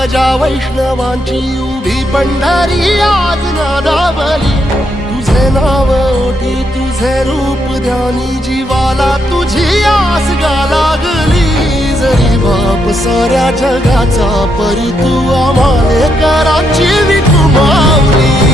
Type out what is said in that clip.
ध्वजा वैष्णवांची उभी पंढरी आज नादावली, तुझे नाव ओठी तुझे रूप ध्यानी, जीवाला तुझी आस गा लागली। जरी बाप साऱ्या जगाचा परी तू आम्हाले कराची विठू माऊली।